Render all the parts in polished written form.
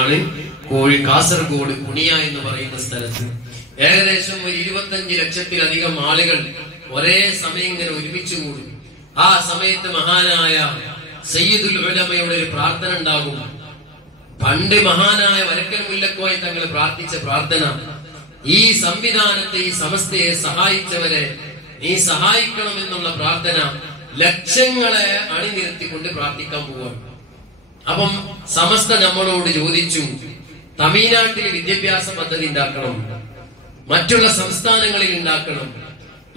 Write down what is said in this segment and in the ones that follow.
എവിടെയാണ്? കാസർഗോഡ് കുണിയ എന്ന് പറയുന്ന സ്ഥലത്ത് ഏകദേശം ഒരു 25 ലക്ഷത്തിലധികം ആളുകൾ ഒരേ സമയം ഇങ്ങനെ ഒരുമിച്ച് കൂടും. ആ സമയത്ത് മഹാനായ സയ്യിദുൽ ഉലമയുടെ ഒരു പ്രാർത്ഥന ഉണ്ടാകും. പണ്ട് മഹാനായ വരക്കൽ മുല്ലക്കോയ തങ്ങൾ പ്രാർത്ഥിച്ച പ്രാർത്ഥന, ഈ സംവിധാനത്തെ, ഈ സമസ്തയെ സഹായിച്ചവരെ നീ സഹായിക്കണം എന്നുള്ള പ്രാർത്ഥന ലക്ഷങ്ങളെ അണിനിരത്തിക്കൊണ്ട് പ്രാർത്ഥിക്കാൻ പോവാണ്. അപ്പം സമസ്ത നമ്മളോട് ചോദിച്ചു, തമിഴ്നാട്ടിൽ വിദ്യാഭ്യാസ പദ്ധതി ഉണ്ടാക്കണം, മറ്റുള്ള സംസ്ഥാനങ്ങളിൽ ഉണ്ടാക്കണം,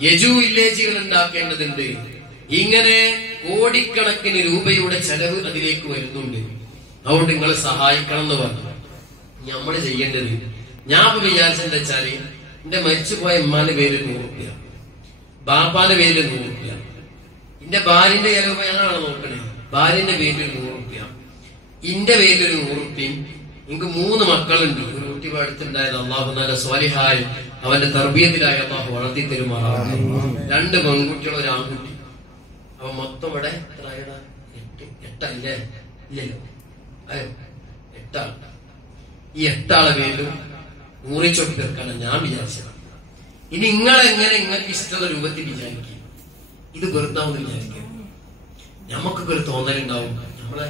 യജു വില്ലേജുകൾ ഉണ്ടാക്കേണ്ടതുണ്ട്. ഇങ്ങനെ കോടിക്കണക്കിന് രൂപയുടെ ചെലവ് അതിലേക്ക് വരുന്നുണ്ട്. അതുകൊണ്ട് നിങ്ങൾ സഹായിക്കണം എന്ന് പറഞ്ഞു. നമ്മൾ ചെയ്യേണ്ടത്, ഞാൻ വിചാരിച്ചെന്താ വെച്ചാല്, എന്റെ മരിച്ചുപോയ ഉമ്മാന്റെ പേരിൽ 100 രൂപ, ബാപ്പാന്റെ പേരിൽ 100 രൂപ, എന്റെ ഭാര്യന്റെ ചെലവ് ഞാനാണ് നോക്കണേ, ഭാര്യന്റെ പേരിൽ 100 രൂപ, എന്റെ പേരിൽ 100 രൂപയും. എനിക്ക് 3 മക്കളുണ്ട്. ഒരു കുട്ടി അടുത്തുണ്ടായത് അള്ളാഹു നല്ല സ്വാലിഹായി അവന്റെ തർബീയത്തിലായി അള്ളാഹു വളർത്തി തരുമാറാണ്. 2 പെൺകുട്ടികൾ, 1 ആൺകുട്ടി. അപ്പൊ മൊത്തം ഇവിടെ എത്രയാ? 8 ഇല്ലേ? ഇല്ലല്ലോ, 8 ആൾ. ഈ 8 ആളെ പേരിലും 100 ചൊട്ടി തീർക്കാനാണ് ഞാൻ വിചാരിച്ചത്. ഇനി നിങ്ങളെങ്ങനെ നിങ്ങൾക്ക് ഇഷ്ടമുള്ള രൂപത്തിൽ വിചാരിക്കും. ഇത് വെറുതാവെന്ന് വിചാരിക്കുക. നമുക്കൊക്കെ ഒരു തോന്നലുണ്ടാവും, നമ്മളെ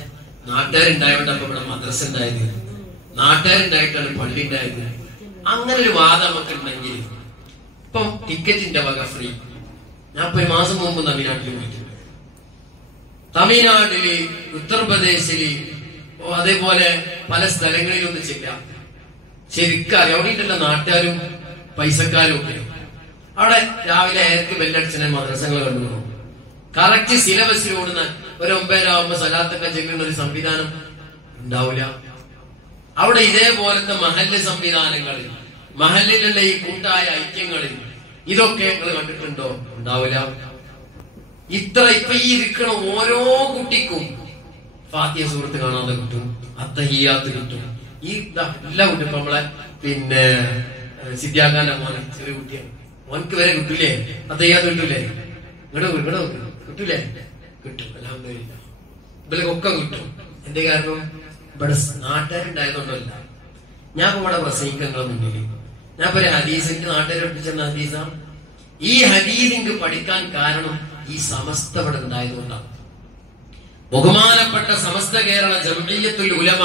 നാട്ടുകാരുണ്ടായതുകൊണ്ട് അപ്പൊ ഇവിടെ മദ്രസ ഉണ്ടായത്, നാട്ടുകാരുണ്ടായിട്ടാണ് പള്ളി ഉണ്ടായത്. അങ്ങനെ ഒരു വാദം നമുക്ക് ഉണ്ടെങ്കിൽ ഇപ്പം ടിക്കറ്റിന്റെ വക ഫ്രീ. ഞാൻ ഇപ്പൊ 1 മാസം മുമ്പ് തമിഴ്നാട്ടിൽ പോയിട്ടുണ്ട്. തമിഴ്നാട്ടില്, ഉത്തർപ്രദേശില്, അതേപോലെ പല സ്ഥലങ്ങളിലൊന്നും ചെയ്യാം. ശരിക്കും അവിടെയുള്ള നാട്ടുകാരും പൈസക്കാരും ഒക്കെ അവിടെ രാവിലെ 7 ബെല്ലടിച്ചനെ മദ്രസകൾ കണ്ടുപോകും. കറക്റ്റ് സിലബസിൽ ഓടുന്ന ഒരു 9 ആവുമ്പോ സലാത്തൊക്കെ ചെയ്യുന്ന ഒരു സംവിധാനം ഉണ്ടാവില്ല. അവിടെ ഇതേപോലത്തെ മഹല്ല് സംവിധാനങ്ങളിൽ, മഹല്ലിലുള്ള ഈ കൂട്ടായ ഐക്യങ്ങളിൽ ഇതൊക്കെ നിങ്ങൾ കണ്ടിട്ടുണ്ടോ? ഉണ്ടാവില്ല. ഇപ്പൊ ഈ ഇരിക്കണ ഓരോ കുട്ടിക്കും ഫാത്തിഹ സൂറത്ത് കാണാതെ കിട്ടും, അത്തഹിയ്യാത്ത് കിട്ടും. ഈ എല്ലാ കുട്ടിയും ഇപ്പൊ നമ്മളെ സിദ്ധ്യാഖാന്റെ മോനെ, ചെറിയ കുട്ടിയാണ്, മോനക്ക് വരെ കിട്ടൂലേ? അത്തഹിയ്യാത്ത് കിട്ടൂലേ? ഇവിടെ കിട്ടൂലേ? കിട്ടും. അൽഹംദുലില്ലാഹ്. ഇവരൊക്കെ കിട്ടും. എന്റെ കാരണം ഇവിടെ നാട്ടുകാരുണ്ടായതുകൊണ്ടല്ല. ഞാൻ ഇവിടെ പ്രസംഗിക്കുന്ന മുന്നിൽ ഞാൻ ഒരു ഹദീസിന്റെ നാട്ടുകാരെ പഠിപ്പിച്ചെന്ന ഹദീസാണ്. ഈ ഹദീസിന് പഠിക്കാൻ കാരണം ഈ സമസ്ത ഇവിടെ ഉണ്ടായതുകൊണ്ടാണ്. ബഹുമാനപ്പെട്ട സമസ്ത കേരള ജംഇയ്യത്തുൽ ഉലമ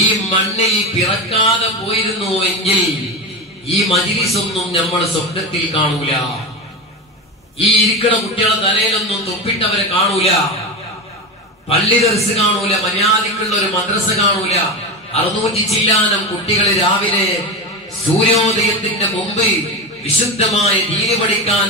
ഈ മണ്ണിൽ പിറക്കാതെ പോയിരുന്നുവെങ്കിൽ ഈ മജ്‌ലിസൊന്നും നമ്മൾ സ്വപ്നത്തിൽ കാണൂല. ഈ ഇരിക്കണ കുട്ടികളെ തലയിലൊന്നും തൊപ്പിട്ടവരെ കാണൂല, പള്ളി ദർസ് കാണൂല, മര്യാദക്കുള്ള ഒരു മദ്രസ കാണൂല. 600 ചില്ലാനം കുട്ടികൾ രാവിലെ സൂര്യോദയത്തിന്റെ മുമ്പ് വിശുദ്ധമായ ദീന് പഠിക്കാൻ